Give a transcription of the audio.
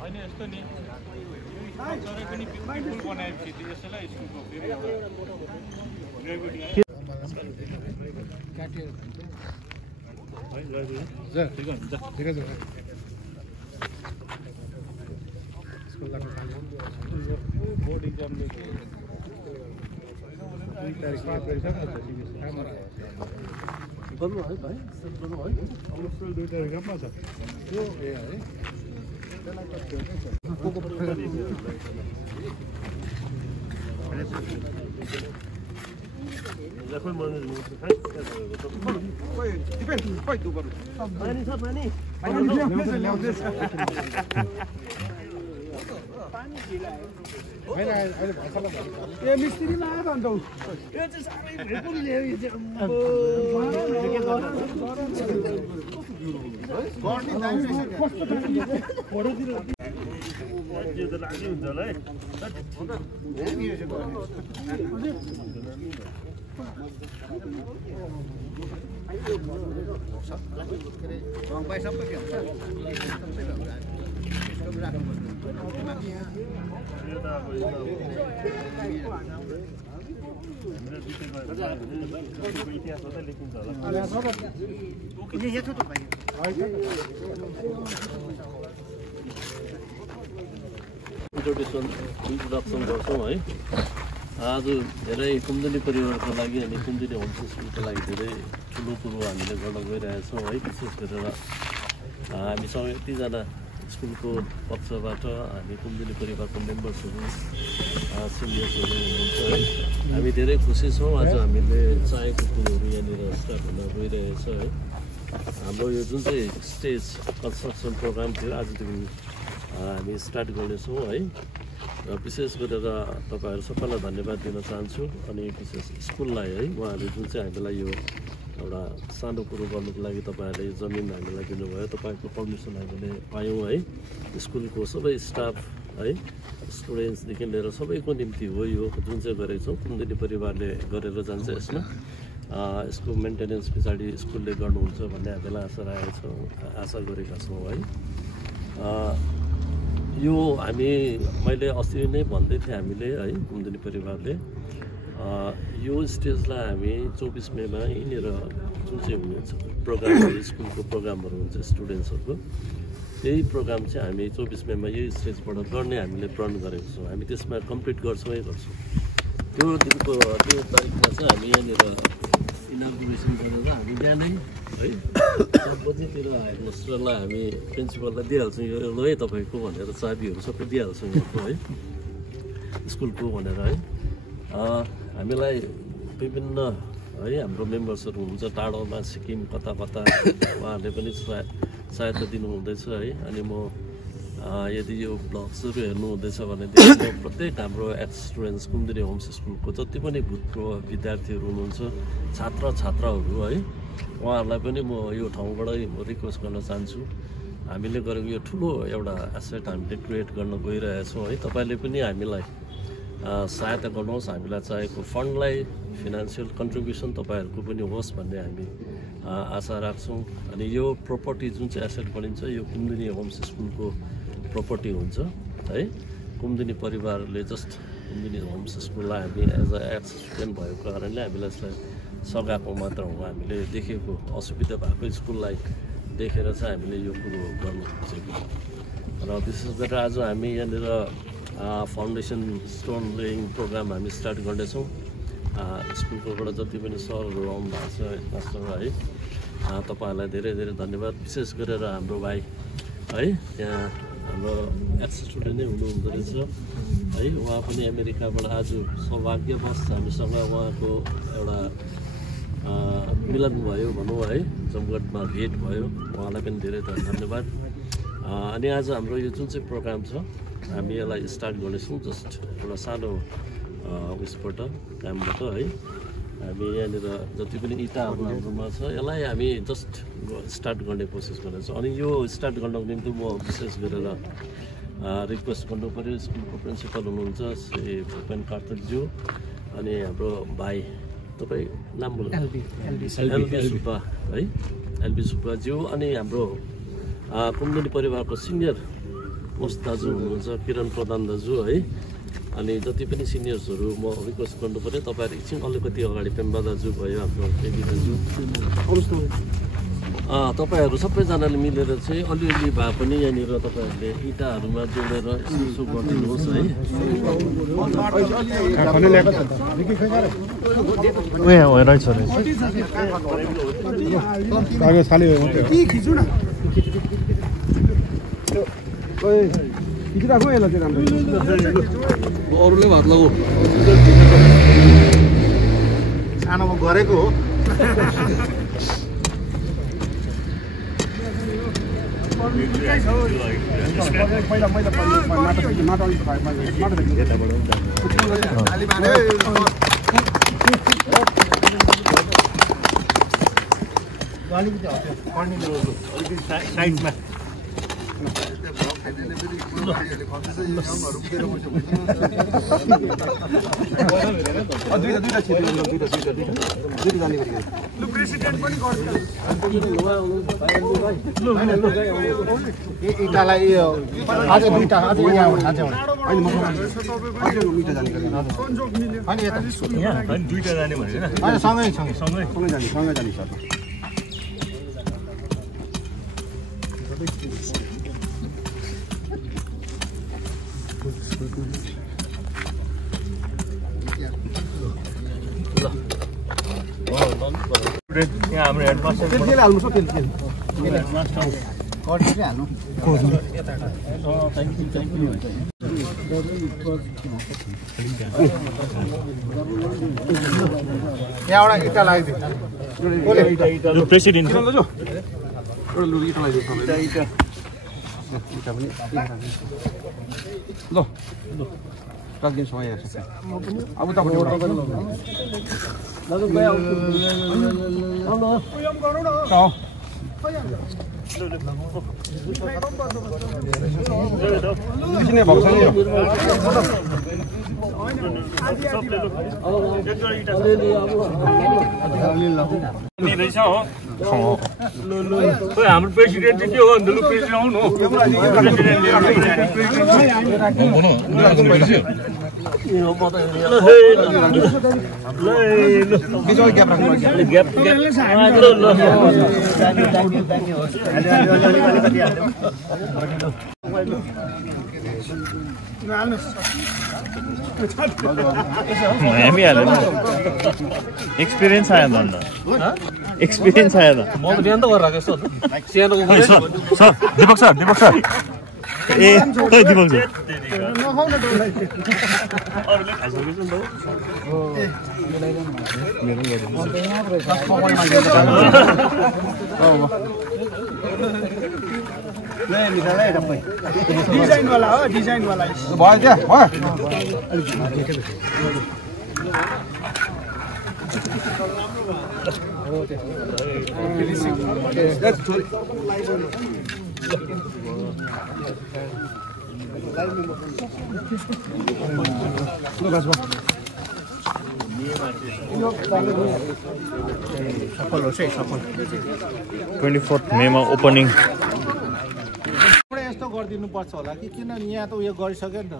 होइन यस्तो नि जरै पनि पिपुल बनाएपछि त्यो यसैलाई स्कुलको फेरि एउटा बोर्ड इक्जामले गर्नु है भाइ गर्नु है अवश्य 2 तारिखमा छ त्यो ए है मिस्त्री मा आयो भन्दा यो चाहिँ साह्रै भेकुल ल्यायो यो चाहिँ इन्ट्रोडक्सन गर्छौँ है। आज धेरै कुमुदिनी परिवारको लागि अनि कुमुदिनी होम्स स्कुलको लागि धेरै ठुलो कुरो हामीले गर्न गइरहेछौँ है। विशेष गरेर हामीसँग यतिजना स्कुलको पक्षबाट हामी कुमुदिनी परिवारको मेम्बर्सहरू सिनियर्सहरू हुनुहुन्छ है। हामी धेरै खुसी छौँ आज हामीले चाहेको कुरोहरू यहाँनिर स्टार्ट हुन गइरहेछ है। हाम्रो यो जुन चाहिँ स्टेज कन्स्ट्रक्सन प्रोग्राम थियो आजदेखि हामी स्टार्ट गर्नेछौँ है। र विशेष गरेर तपाईँहरू सबैलाई धन्यवाद दिन चाहन्छु अनि विशेष स्कुललाई है उहाँहरूले जुन चाहिँ हामीलाई यो एउटा सानो कुरो गर्नुको लागि तपाईँहरूले जमिन हामीलाई दिनुभयो। तपाईँको पर्मिसन हामीले पायौँ है। स्कुलको सबै स्टाफ है स्टुडेन्ट्सदेखि लिएर सबैको निम्ति हो यो जुन चाहिँ गरेको छौँ। कुमुदिनी परिवारले गरेर जान्छ यसमा यसको मेन्टेनेन्स पछाडि स्कुलले गर्नुहुन्छ भन्ने हामीलाई आशा गरेका छौँ है। यो मैले अस्ति नै भन्दै थिएँ हामीले है कुमुदिनी परिवारले यो स्टेजलाई हामी 24 मेमा यहीँनिर जुन चाहिँ हुनुहुन्छ प्रोग्रामहरू स्कुलको प्रोग्रामहरू हुन्छ स्टुडेन्ट्सहरूको त्यही प्रोग्राम चाहिँ हामी 24 मेमा यही स्टेजबाट गर्ने हामीले प्रण गरेको छौँ। हामी त्यसमा कम्प्लिट गर्छौँ त्यो दिनको त्यो तारिकमा चाहिँ हामी यहाँनिर इनागुरेसन गरेर हामी बिहानै है 7 बजीतिर हेडमास्टरलाई हामी प्रिन्सिपललाई दिइहाल्छौँ यो ल है तपाईँको भनेर चाबीहरू सबै दिइहाल्छौँ यहाँको है स्कुलको भनेर है। हामीलाई विभिन्न है हाम्रो मेम्बर्सहरू हुनुहुन्छ टाढोमा सिक्किम कता कता उहाँहरूले पनि सहायता दिनुहुँदैछ है। अनि म यदि यो ब्लग्सहरू हेर्नुहुँदैछ भनेदेखि प्रत्येक हाम्रो एक्स स्टुडेन्ट्स कुमुदिनी होम्स स्कुलको जति पनि भूतपूर्व विद्यार्थीहरू हुनुहुन्छ छात्रहरू है उहाँहरूलाई पनि म यो ठाउँबाटै रिक्वेस्ट गर्न चाहन्छु। हामीले गरेको यो ठुलो एउटा एसेट हामीले क्रिएट गर्न गइरहेछौँ है। तपाईँले पनि हामीलाई सहायता गर्नुहोस्। हामीलाई चाहिएको फन्डलाई फिनान्सियल कन्ट्रिब्युसन तपाईँहरूको पनि होस् भन्ने हामी आशा राख्छौँ। अनि यो प्रोपर्टी जुन चाहिँ एसेट बनिन्छ यो कुमुदिनी होम्स स्कुलको प्रोपर्टी हुन्छ है। कुमुदिनी परिवारले जस्ट कुमुदिनी होम्स स्कुललाई हामी एज अ एक्स स्टुडेन्ट भएको कारणले हामीलाई सघाएको मात्र हो। हामीले देखेको असुविधा भएको स्कुललाई देखेर चाहिँ हामीले यो कुरो गर्नु खोजेको र विशेष गरेर आज हामी यहाँनिर फाउन्डेसन स्टोन लेइङ प्रोग्राम हामी स्टार्ट गर्नेछौँ। स्कुलकोबाट जति पनि सरहरू आउनु भएको छ मास्टर है तपाईँहरूलाई धेरै धेरै धन्यवाद। विशेष गरेर हाम्रो भाइ है त्यहाँ हाम्रो एक्स स्टुडेन्ट नै हुनुहुँदो रहेछ है। उहाँ पनि अमेरिकाबाट आज सौभाग्यवश हामीसँग उहाँको एउटा मिलन भयो भनौँ है जमघटमा भेट भयो। उहाँलाई पनि धेरै धन्यवाद। अनि आज हाम्रो यो जुन चाहिँ प्रोग्राम छ हामी यसलाई स्टार्ट गर्नेछौँ जस्ट एउटा सानो उसबाट कामबाट है। हामी यहाँनिर जति पनि इँटाहरू हाम्रोमा छ यसलाई हामी जस्ट स्टार्ट गर्ने कोसिस गर्नेछौँ। अनि यो स्टार्ट गर्नको निम्ति म विशेष गरेर रिक्वेस्ट गर्नु पऱ्यो स्कुलको प्रिन्सिपल हुनुहुन्छ श्री भूपेन कार्तिकज्यू अनि हाम्रो भाइ तपाईँ नाम बोल्नु एलबी सुब्बा है एलबी सुब्बाज्यू अनि हाम्रो कुमुदिनी परिवारको सिनियर पोस्ट दाजु हुनुहुन्छ किरण प्रधान दाजु है। अनि जति पनि सिनियर्सहरू म रिक्वेस्ट गर्नु पर्यो तपाईँहरू एकछिन अलिकति अगाडि पेम्बा दाजु भयो हाम्रो केबी दाजु तपाईँहरू सबैजनाले मिलेर चाहिँ अलिअलि भए पनि यहाँनिर तपाईँहरूले इँटाहरूमा जोडेर यसो गरिदिनुहोस् है। अरूले भात लगाऊ सानोमा गरेको हो साइडमा इटालाई अझै दुईटा अझै यहाँ दुईटा जाने भनेर सँगै जाने सर यहाँ हाम्रो हेडमास्टर हाल्नु सक्छ यहाँबाट इटा लगाइदियो प्रेसिडेन्ट ल राखिदिनुहोस् यहाँ अब तपाईँ रहेछ हो हाम्रो प्रेसिडेन्ट चाहिँ के हो भन्दा प्रेसिडेन्ट आउनु हामी हालेन एक्सपिरियन्स आयो त अन्त एक्सपिरियन्स आयो त म त बिहान त गरेर आएको यस्तो सर दीपक सर ए खै दीपक सर डिजाइन वाला हो डिजाइन वाला भयो क्या सफल होस् है सफल 24 मेमा ओपनिङ यस्तो गरिदिनु पर्छ होला कि किन यहाँ त उयो गरिसक्यो नि त